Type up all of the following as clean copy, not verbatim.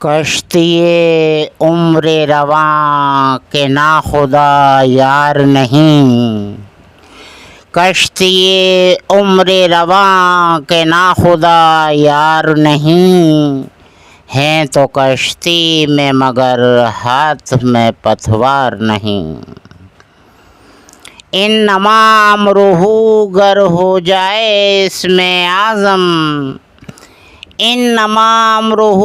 کشتی عمر رواں کے ناخدا یار نہیں، کشتی عمر رواں کے ناخدا یار نہیں، ہیں تو کشتی میں مگر ہاتھ میں پتوار نہیں۔ انما امرہ گر ہو جائے اس میں اعظم، انما امرہ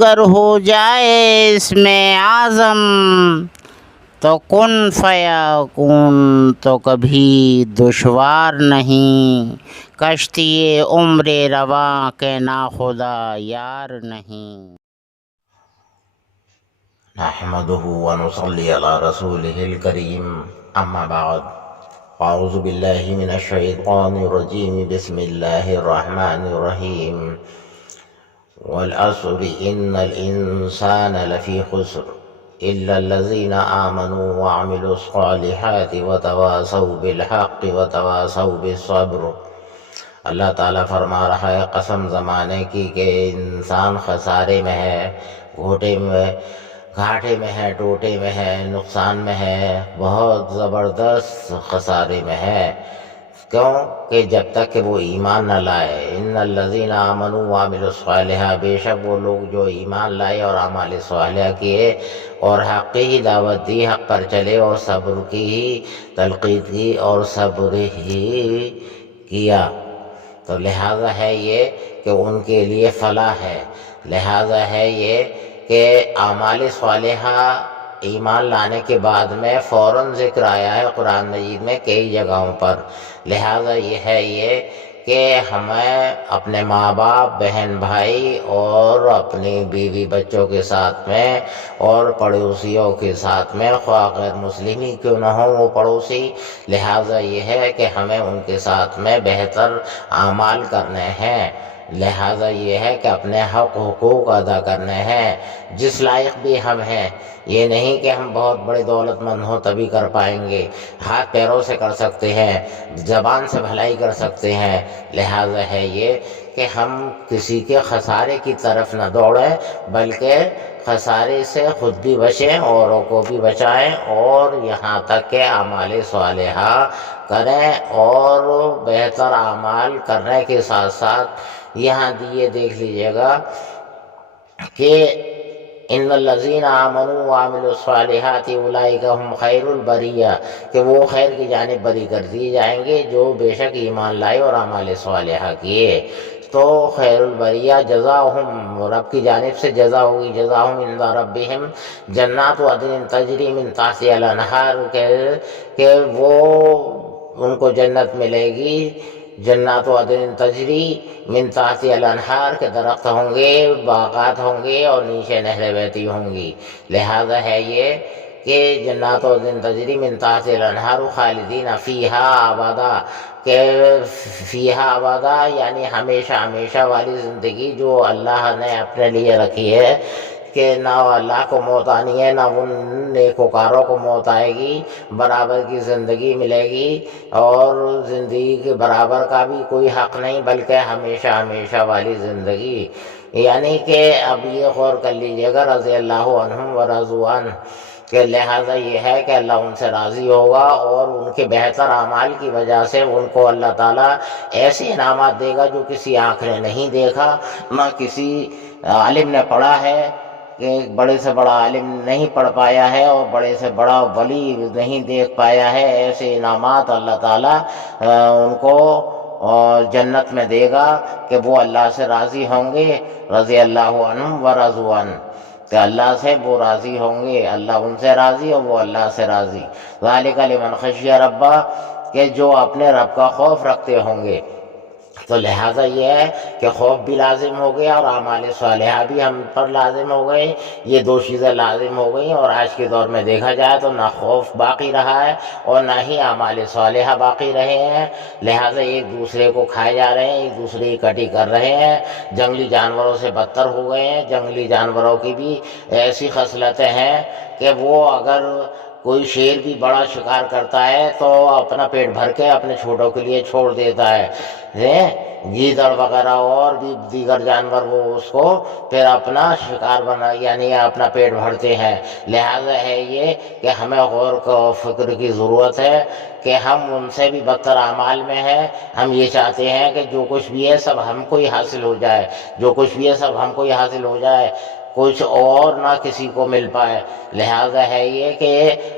گر ہو جائے اس میں اعظم، تو کن فیکون تو کبھی دشوار نہیں، کشتی عمر رواں کے ناخدا یار نہیں۔ نحمده ونصلي على رسوله الكريم، اما بعد، اعوذ باللہ من الشیطان الرجیم، بسم اللہ الرحمن الرحیم۔ والعصر ان الانسان لفی خسر الا الذین آمنوا وعملوا الصالحات وتواصوا بالحق وتواصوا بالصبر۔ اللہ تعالیٰ فرما رہا ہے قسم زمانے کی کہ انسان خسارے میں ہے، گھاٹے میں ہے، ٹوٹے میں ہے، نقصان میں ہے، بہت زبردست خسارے میں ہے۔ کیوں کہ جب تک کہ وہ ایمان نہ لائے۔ ان الذین آمنوا وعملوا الصالحات، بے شک وہ لوگ جو ایمان لائے اور اعمال صالحہ کیے اور حق کی ہی دعوت دی، حق پر چلے اور صبر کی ہی تلقین کی اور صبر ہی کیا، تو لہذا ہے یہ کہ ان کے لیے فلاح ہے۔ لہذا ہے یہ کہ اعمال صالحہ ایمان لانے کے بعد میں فوراً ذکر آیا ہے قرآن مجید میں کئی جگہوں پر۔ لہذا یہ ہے کہ ہمیں اپنے ماں باپ، بہن بھائی اور اپنی بیوی بچوں کے ساتھ میں اور پڑوسیوں کے ساتھ میں، خواہ غیر مسلم ہی کیوں نہ ہوں وہ پڑوسی، لہذا یہ ہے کہ ہمیں ان کے ساتھ میں بہتر اعمال کرنے ہیں۔ لہذا یہ ہے کہ اپنے حق حقوق ادا کرنے ہیں جس لائق بھی ہم ہیں۔ یہ نہیں کہ ہم بہت بڑے دولت مند ہوں تبھی کر پائیں گے، ہاتھ پیروں سے کر سکتے ہیں، زبان سے بھلائی کر سکتے ہیں۔ لہذا ہے یہ کہ ہم کسی کے خسارے کی طرف نہ دوڑیں، بلکہ خسارے سے خود بھی بچیں، اوروں کو بھی بچائیں، اور یہاں تک کہ اعمال صالحہ کریں، اور بہتر اعمال کرنے کے ساتھ ساتھ یہاں یہ دیکھ لیجئے گا کہ ان الذین آمنوا وعملوا الصالحات اولئک هم خیر البریہ، کہ وہ خیر کی جانب بری کر دیے جائیں گے جو بے شک ایمان لائے اور اعمال صالحہ کیے۔ تو خیر البریہ جزاؤہم، رب کی جانب سے جزا ہوگی، جزاؤہم عند ربہم جنات عدن تجری من تحتہا الانہار، کہ وہ ان کو جنت ملے گی، جنات عدن تجری من تحتہا الانہار، کے درخت ہوں گے، باغات ہوں گے اور نیچے نہریں بہتی ہوں گی۔ لہذا ہے یہ کہ جنات عدن تجری من تحتہا الانہار خالدین فیہا ابدا، کہ فیہا ابدا یعنی ہمیشہ ہمیشہ والی زندگی جو اللہ نے اپنے لیے رکھی ہے، کہ نہ اللہ کو موت آنی ہے، نہ ان نیکوکاروں کو موت آئے گی، برابر کی زندگی ملے گی، اور زندگی کے برابر کا بھی کوئی حق نہیں بلکہ ہمیشہ ہمیشہ والی زندگی۔ یعنی کہ اب یہ غور کر لیجئے گا، رضی اللہ عنہم ورضوا عنہ، کہ لہٰذا یہ ہے کہ اللہ ان سے راضی ہوگا، اور ان کے بہتر اعمال کی وجہ سے ان کو اللہ تعالیٰ ایسے انعامات دے گا جو کسی آنکھ نے نہیں دیکھا، نہ کسی عالم نے پڑھا ہے، کہ بڑے سے بڑا عالم نہیں پڑھ پایا ہے اور بڑے سے بڑا ولی نہیں دیکھ پایا ہے۔ ایسے انعامات اللہ تعالیٰ ان کو جنت میں دے گا کہ وہ اللہ سے راضی ہوں گے، رضی اللہ عنہم ورضوا عنہ، کہ اللہ سے وہ راضی ہوں گے، اللہ ان سے راضی اور وہ اللہ سے راضی۔ ذالک لمن خشی ربہ، کہ جو اپنے رب کا خوف رکھتے ہوں گے۔ تو لہٰذا یہ ہے کہ خوف بھی لازم ہو گیا اور اعمال صالحہ بھی ہم پر لازم ہو گئے، یہ دو چیزیں لازم ہو گئیں، اور آج کے دور میں دیکھا جائے تو نہ خوف باقی رہا ہے اور نہ ہی اعمال صالحہ باقی رہے ہیں۔ لہٰذا ایک دوسرے کو کھائے جا رہے ہیں، ایک دوسرے کی کٹی کر رہے ہیں، جنگلی جانوروں سے بدتر ہو گئے ہیں۔ جنگلی جانوروں کی بھی ایسی خصلتیں ہیں کہ وہ اگر کوئی شیر بھی بڑا شکار کرتا ہے تو اپنا پیٹ بھر کے اپنے چھوٹوں کے لیے چھوڑ دیتا ہے، گیدڑ وغیرہ اور بھی دیگر جانور وہ اس کو پھر اپنا شکار بنا یعنی اپنا پیٹ بھرتے ہیں۔ لہذا ہے یہ کہ ہمیں غور و فکر کی ضرورت ہے کہ ہم ان سے بھی بدتر اعمال میں ہیں۔ ہم یہ چاہتے ہیں کہ جو کچھ بھی ہے سب ہم کو ہی حاصل ہو جائے، جو کچھ بھی ہے سب ہم کو ہی حاصل ہو جائے، کچھ اور نہ کسی کو مل پائے۔ لہذا ہے یہ کہ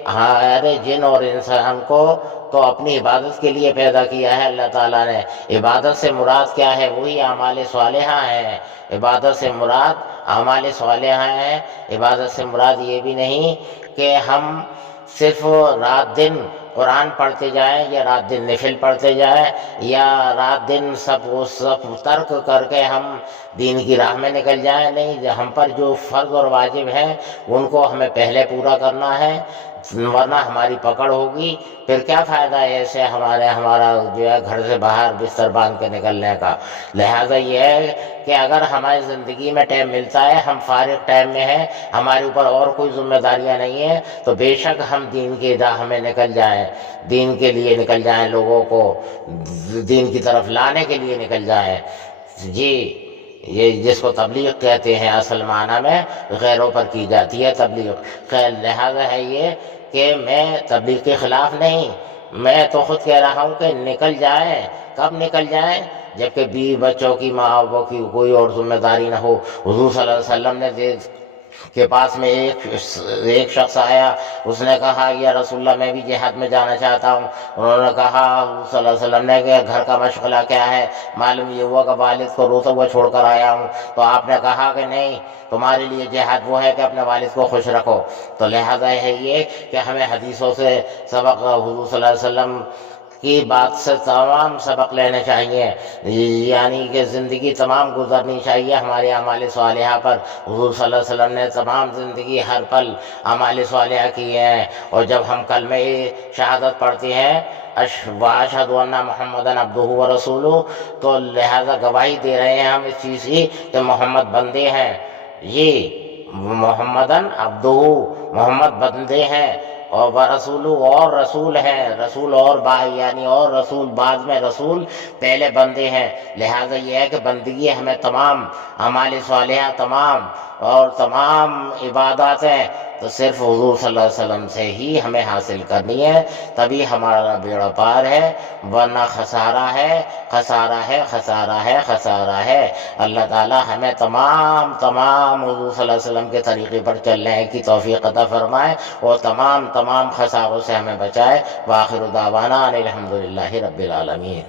ہر جن اور انسان کو تو اپنی عبادت کے لیے پیدا کیا ہے اللہ تعالیٰ نے۔ عبادت سے مراد کیا ہے؟ وہی اعمال صالحہ ہیں۔ عبادت سے مراد اعمال صالحہ ہیں۔ عبادت سے مراد یہ بھی نہیں کہ ہم صرف رات دن قرآن پڑھتے جائیں یا رات دن نفل پڑھتے جائیں یا رات دن سب ترک کر کے ہم دین کی راہ میں نکل جائیں۔ نہیں، ہم پر جو فرض اور واجب ہیں ان کو ہمیں پہلے پورا کرنا ہے، ورنہ ہماری پکڑ ہوگی۔ پھر کیا فائدہ ہے ایسے ہمارا جو ہے گھر سے باہر بستر باندھ کے نکلنے کا۔ لہذا یہ ہے کہ اگر ہماری زندگی میں ٹائم ملتا ہے، ہم فارغ ٹائم میں ہیں، ہمارے اوپر اور کوئی ذمہ داریاں نہیں ہیں، تو بے شک ہم دین کی راہ میں نکل جائیں، دین کے لیے نکل جائیں، لوگوں کو دین کی طرف لانے کے لیے نکل جائیں۔ جی، یہ جس کو تبلیغ کہتے ہیں اصل معنی میں غیروں پر کی جاتی ہے تبلیغ۔ خیر، لہذا ہے یہ کہ میں تبلیغ کے خلاف نہیں، میں تو خود کہہ رہا ہوں کہ نکل جائیں۔ کب نکل جائیں؟ جبکہ بیوی بچوں کی، ماں باپ کی کوئی اور ذمہ داری نہ ہو۔ حضور صلی اللہ علیہ وسلم نے کے پاس میں ایک شخص آیا، اس نے کہا یا رسول اللہ میں بھی جہاد میں جانا چاہتا ہوں۔ انہوں نے کہا صلی اللہ علیہ وسلم نے کہ گھر کا مشغلہ کیا ہے؟ معلوم یہ ہوا کہ والد کو روتا ہوا چھوڑ کر آیا ہوں۔ تو آپ نے کہا کہ نہیں، تمہارے لیے جہاد وہ ہے کہ اپنے والد کو خوش رکھو۔ تو لہذا ہے یہ کہ ہمیں حدیثوں سے سبق، حضور صلی اللہ علیہ وسلم کی بات سے تمام سبق لینے چاہیے، یعنی کہ زندگی تمام گزرنی چاہیے ہمارے اعمال صالحہ پر۔ حضور صلی اللہ علیہ وسلم نے تمام زندگی ہر پل اعمال صالحہ کیے ہیں، اور جب ہم کلمہ شہادت پڑھتے ہیں وَأَشْهَدُ أَنَّ مُحَمَّدًا عَبْدُهُ وَرَسُولُهُ، تو لہذا گواہی دے رہے ہیں ہم اس چیز کی کہ محمد بندے ہیں، یہ محمدًا عبدہ، محمد بندے ہیں، اور رسول اور رسول ہیں، رسول اور یعنی اور رسول بعد میں رسول، پہلے بندے ہیں۔ لہذا یہ ہے کہ بندگی ہمیں تمام اعمال صالحہ تمام اور تمام عباداتیں تو صرف حضور صلی اللہ علیہ وسلم سے ہی ہمیں حاصل کرنی ہے، تبھی ہمارا بیڑا پار ہے، ورنہ خسارہ ہے، خسارہ ہے، خسارہ ہے، خسارہ ہے۔ اللہ تعالی ہمیں تمام حضور صلی اللہ علیہ وسلم کے طریقے پر چلنے کی توفیق عطا فرمائے اور تمام خساروں سے ہمیں بچائے۔ وآخر دعوانا ان الحمدللہ رب العالمین۔